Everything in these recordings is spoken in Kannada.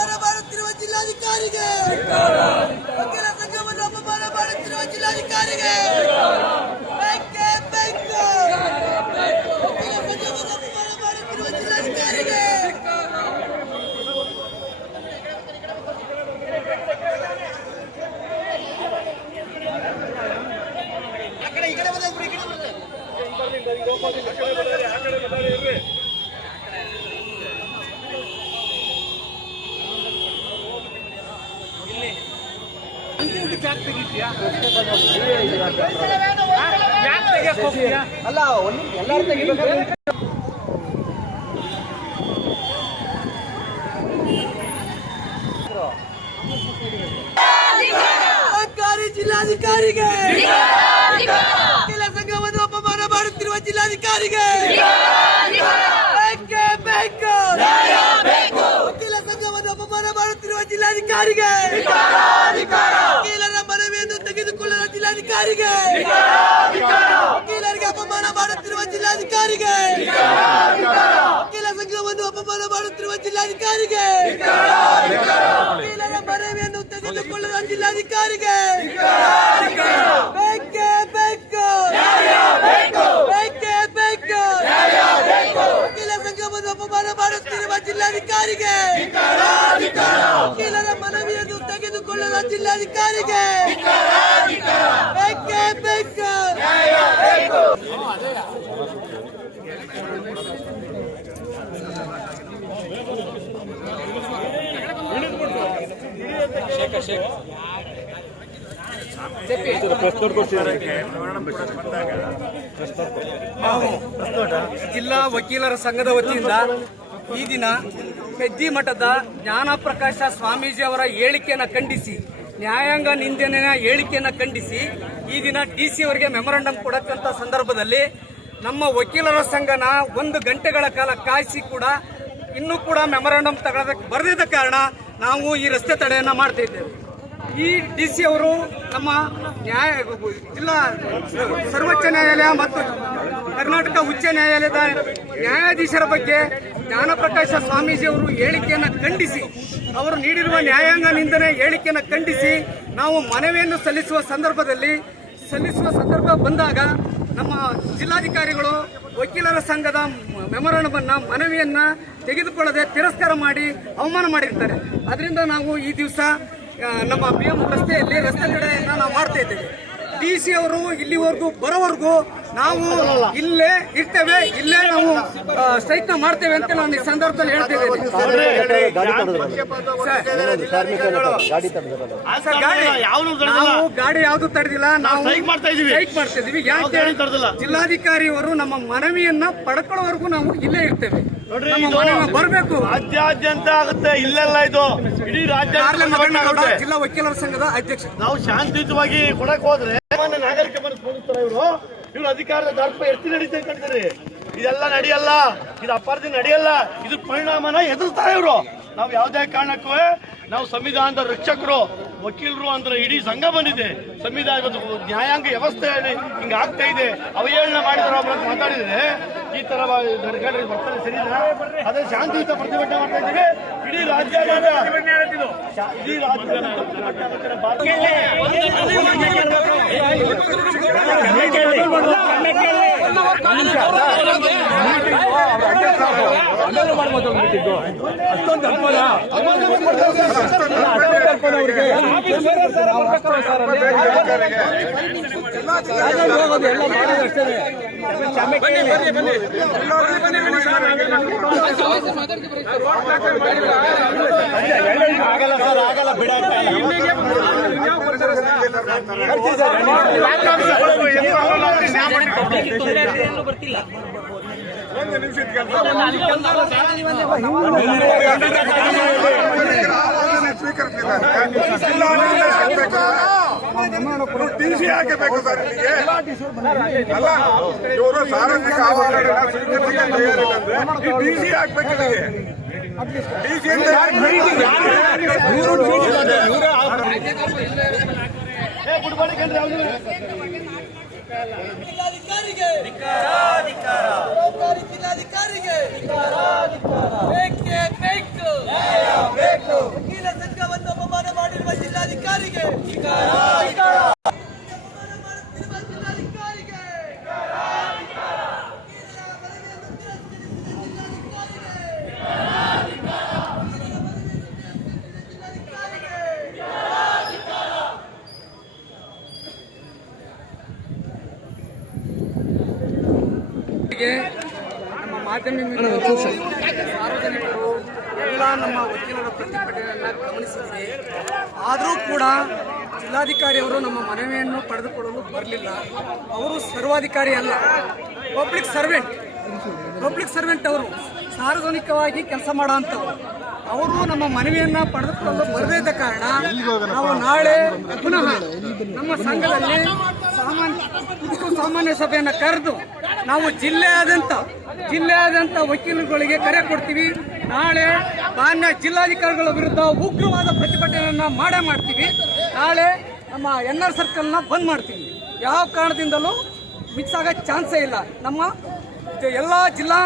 ಅಪಮಾನ ಮಾಡುತ್ತಿರುವ ಜಿಲ್ಲಾಧಿಕಾರಿಗೆ, ವಕೀಲ ಸಂಘವನ್ನು ಅಪಮಾನ ಮಾಡುತ್ತಿರುವ ಜಿಲ್ಲಾಧಿಕಾರಿಗೆ ಬೇಕೇ ಬೇಕು. ವಕೀಲ ಸಂಘವನ್ನು ಅಪಮಾನ ಮಾಡುತ್ತಿರುವ ಜಿಲ್ಲಾಧಿಕಾರಿಗೆ ಅಲ್ಲ ಎಲ್ಲರೂ ತೆಗಿಬೇಕಾದ್ರೆ ಸರ್ಕಾರಿ ಜಿಲ್ಲಾಧಿಕಾರಿಗೆ, ವಕೀಲ ಸಂಘವನ್ನು ಅಪಮಾನ ಮಾಡುತ್ತಿರುವ ಜಿಲ್ಲಾಧಿಕಾರಿಗೆ ಬೇಕೇ ಬೇಕು. ವಕೀಲ ಸಂಘವನ್ನು ಅಪಮಾನ ಮಾಡುತ್ತಿರುವ ಜಿಲ್ಲಾಧಿಕಾರಿಗೆ, ವಕೀಲರ ಮನವಿಯನ್ನು ತೆಗೆದುಕೊಳ್ಳದ ಜಿಲ್ಲಾಧಿಕಾರಿಗೆ, ವಕೀಲರಿಗೆ ಅಪಮಾನ ಮಾಡುತ್ತಿರುವ ಜಿಲ್ಲಾಧಿಕಾರಿಗೆ, ವಕೀಲ ಸಂಘವನ್ನು ಅಪಮಾನ ಮಾಡುತ್ತಿರುವ ಜಿಲ್ಲಾಧಿಕಾರಿಗೆ, ವಕೀಲರ ಮನವಿಯನ್ನು ತೆಗೆದುಕೊಳ್ಳದ ಜಿಲ್ಲಾಧಿಕಾರಿಗೆ ಬೇಕೇ ಬೇಕು. ಬೇಕೇ ಬೇಕು. ವಕೀಲ ಸಂಘವನ್ನು ಅಪಮಾನ ಮಾಡುತ್ತಿರುವ ಜಿಲ್ಲಾಧಿಕಾರಿಗೆ, ವಕೀಲರ ಮನವಿಯನ್ನು ತೆಗೆದುಕೊಳ್ಳದ ಜಿಲ್ಲಾಧಿಕಾರಿಗೆ ಬೇಕೇ ಬೇಕು. ಜಿಲ್ಲಾ ವಕೀಲರ ಸಂಘದ ವತಿಯಿಂದ ಈ ದಿನ ಪೆದ್ದಿ ಮಠದ ಜ್ಞಾನಪ್ರಕಾಶ ಸ್ವಾಮೀಜಿ ಅವರ ಹೇಳಿಕೆಯನ್ನು ಖಂಡಿಸಿ, ನ್ಯಾಯಾಂಗ ನಿಂದನೆಯ ಹೇಳಿಕೆಯನ್ನು ಖಂಡಿಸಿ ಈ ದಿನ DC ಅವರಿಗೆ ಮೆಮೊರಾಂಡಮ್ ಕೊಡಕ್ಕಂತ ಸಂದರ್ಭದಲ್ಲಿ ನಮ್ಮ ವಕೀಲರ ಸಂಘನ 1 ಗಂಟೆಗಳ ಕಾಲ ಕಾಯಿಸಿ ಕೂಡ ಇನ್ನೂ ಕೂಡ ಮೆಮೊರಾಂಡಮ್ ಬರೆದಿದ್ದ ಕಾರಣ ನಾವು ಈ ರಸ್ತೆ ತಡೆಯನ್ನು ಮಾಡ್ತಾ ಇದ್ದೇವೆ. ಈ DC ಅವರು ನಮ್ಮ ಜಿಲ್ಲಾ ಸರ್ವೋಚ್ಚ ನ್ಯಾಯಾಲಯ ಮತ್ತು ಕರ್ನಾಟಕ ಉಚ್ಚ ನ್ಯಾಯಾಲಯದ ನ್ಯಾಯಾಧೀಶರ ಬಗ್ಗೆ ಜ್ಞಾನಪ್ರಕಾಶ ಸ್ವಾಮೀಜಿ ಅವರು ಹೇಳಿಕೆಯನ್ನು ಖಂಡಿಸಿ, ಅವರು ನೀಡಿರುವ ನ್ಯಾಯಾಂಗ ನಿಂದನೆ ಹೇಳಿಕೆಯನ್ನು ಖಂಡಿಸಿ ನಾವು ಮನವಿಯನ್ನು ಸಲ್ಲಿಸುವ ಸಂದರ್ಭ ಬಂದಾಗ ನಮ್ಮ ಜಿಲ್ಲಾಧಿಕಾರಿಗಳು ವಕೀಲರ ಸಂಘದ ಮನವಿಯನ್ನು ತೆಗೆದುಕೊಳ್ಳದೆ ತಿರಸ್ಕಾರ ಮಾಡಿ ಅವಮಾನ ಮಾಡಿರ್ತಾರೆ. ಅದರಿಂದ ನಾವು ಈ ದಿವಸ ನಮ್ಮ BM ರಸ್ತೆಯಲ್ಲಿ ರಸ್ತೆ ತಡೆಯನ್ನು ನಾವು ಮಾಡ್ತಾ ಇದ್ದೇವೆ. DC ಅವರು ಇಲ್ಲಿವರೆಗೂ ಬರೋವರೆಗೂ ನಾವು ಇಲ್ಲೇ ಇರ್ತೇವೆ, ಇಲ್ಲೇ ನಾವು ಸ್ಟ್ರೈಕ್ ಮಾಡ್ತೇವೆ ಅಂತ ನಾನು ಈ ಸಂದರ್ಭದಲ್ಲಿ ಹೇಳ್ತೇವೆ. ನಾವು ಗಾಡಿ ಯಾವುದು ತಡೆದಿಲ್ಲ, ನಾವು ಸ್ಟ್ರೈಕ್ ಮಾಡ್ತಾ ಇದೀವಿ. ಯಾಕೆ ಜಿಲ್ಲಾಧಿಕಾರಿ ಅವರು ನಮ್ಮ ಮನವಿಯನ್ನ ಪಡ್ಕೊಳ್ಳೋವರೆಗೂ ನಾವು ಇಲ್ಲೇ ಇರ್ತೇವೆ. ಬರಬೇಕು, ರಾಜ್ಯಾದ್ಯಂತ ಆಗುತ್ತೆ, ಇಲ್ಲೆಲ್ಲ ಇದು ಇಡೀ ರಾಜ್ಯ. ಜಿಲ್ಲಾ ವಕೀಲರ ಸಂಘದ ಅಧ್ಯಕ್ಷ. ನಾವು ಶಾಂತಿಯುತವಾಗಿ ಕೊಡಕ್ ಹೋದ್ರೆ ನಾಗರಿಕ ಸ್ಪಂದಿಸ್ತಾರೆ. ಇವ್ರು ಅಧಿಕಾರದ ದರ್ಪ ಎತ್ತಿ ನಡೀತಾ ಕಂಡಿದ್ದಾರೆ. ಇದೆಲ್ಲ ನಡೆಯಲ್ಲ, ಇದು ಅಪರಾಧ ನಡೆಯಲ್ಲ. ಇದು ಪರಿಣಾಮನ ಎದುರ್ತಾರೆ ಇವರು. ನಾವು ಯಾವುದೇ ಕಾರಣಕ್ಕೂ ನಾವು ಸಂವಿಧಾನದ ರಕ್ಷಕರು, ವಕೀಲರು ಅಂದ್ರೆ ಇಡೀ ಸಂಘ ಬಂದಿದೆ. ಸಂವಿಧಾನದ ನ್ಯಾಯಾಂಗ ವ್ಯವಸ್ಥೆಯಲ್ಲಿ ಹಿಂಗ ಆಗ್ತಾ ಇದೆ, ಅವಹೇಳನ ಮಾಡಿದ್ರೆ ಒಬ್ಬರು ಮಾತಾಡಿದ್ರೆ ಈ ತರ ಬರ್ತದೆ ಸರಿ. ಅದೇ ಶಾಂತಿಯುತ ಪ್ರತಿಭಟನೆ ಮಾಡ್ತಾ ಇದ್ದೀವಿ. ಇಡೀ ರಾಜ್ಯಾದ್ಯಂತ ಆಗಲ್ಲ ಬಿಡ. ಬರ್ತಿಲ್ಲ ಒಂದು ನಿಮಿಷ ಟಿಸಿ ಹಾಕಬೇಕು ಸರ್. ಇಲ್ಲಿಗೆ ಅಲ್ಲ, ಇವರು ಸಾರ್ವಜನಿಕ ಆವರಣ ಸ್ವೀಕರಿಸಿದ್ರೆ ಟಿಸಿ ಹಾಕ್ಬೇಕು. ಇಲ್ಲಿಗೆ ಟಿಸಿ ಜಿಲ್ಲಾಧಿಕಾರಿಗೆ ಬೇಕೇ ಬೇಕು. ಜೊತೆಗೆ ನಮ್ಮ ಮಾಧ್ಯಮ ಮಿತ್ರರು, ಸಾರ್ವಜನಿಕರು ಎಲ್ಲ ನಮ್ಮ ವಕೀಲರ ಪ್ರತಿಭಟನೆಯನ್ನು ಗಮನಿಸಿದೆ. ಆದರೂ ಕೂಡ ಜಿಲ್ಲಾಧಿಕಾರಿ ಅವರು ನಮ್ಮ ಮನವಿಯನ್ನು ಪಡೆದುಕೊಳ್ಳಲು ಬರಲಿಲ್ಲ. ಅವರು ಸರ್ವಾಧಿಕಾರಿ ಅಲ್ಲ, ಪಬ್ಲಿಕ್ ಸರ್ವೆಂಟ್ ಅವರು ಸಾರ್ವಜನಿಕವಾಗಿ ಕೆಲಸ ಮಾಡೋ ಅಂಥವ್ರು. ಅವರು ನಮ್ಮ ಮನವಿಯನ್ನು ಪಡೆದುಕೊಳ್ಳಲು ಬರದೇ ಇದ್ದ ಕಾರಣ ನಾವು ನಾಳೆ ಪುನಃ ನಮ್ಮ ಸಂಘದಲ್ಲಿ ಸಾಮಾನ್ಯ ಸಭೆಯನ್ನು ಕರೆದು ನಾವು ಜಿಲ್ಲೆಯಾದ್ಯಂತ ವಕೀಲರುಗಳಿಗೆ ಕರೆ ಕೊಡ್ತೀವಿ. ನಾಳೆ ಮಾನ್ಯ ಜಿಲ್ಲಾಧಿಕಾರಿಗಳ ವಿರುದ್ಧ ಉಗ್ರವಾದ ಪ್ರತಿಭಟನೆಯನ್ನು ಮಾಡ್ತೀವಿ. ನಾಳೆ ನಮ್ಮ NR ಸರ್ಕಲ್ನ ಬಂದ್ ಮಾಡ್ತೀವಿ. ಯಾವ ಕಾರಣದಿಂದಲೂ ಮಿಕ್ಸ್ ಆಗೋ ಚಾನ್ಸೇ ಇಲ್ಲ. ನಮ್ಮ ಎಲ್ಲ ಜಿಲ್ಲಾ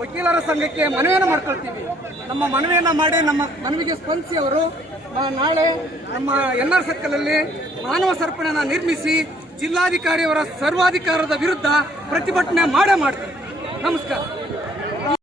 ವಕೀಲರ ಸಂಘಕ್ಕೆ ಮನವಿಯನ್ನು ಮಾಡ್ಕೊಳ್ತೀವಿ. ನಮ್ಮ ಮನವಿಯನ್ನು ಮಾಡಿ ನಮ್ಮ ಮನವಿಗೆ ಸ್ಪಂದಿಸಿ ಅವರು ನಾಳೆ ನಮ್ಮ NR ಸರ್ಕಲಲ್ಲಿ ಮಾನವ ಸರಪಳಿಯನ್ನು ನಿರ್ಮಿಸಿ ಜಿಲ್ಲಾಧಿಕಾರಿಯವರ ಸರ್ವಾಧಿಕಾರದ ವಿರುದ್ಧ ಪ್ರತಿಭಟನೆ ಮಾಡ್ತೀವಿ. ನಮಸ್ಕಾರ.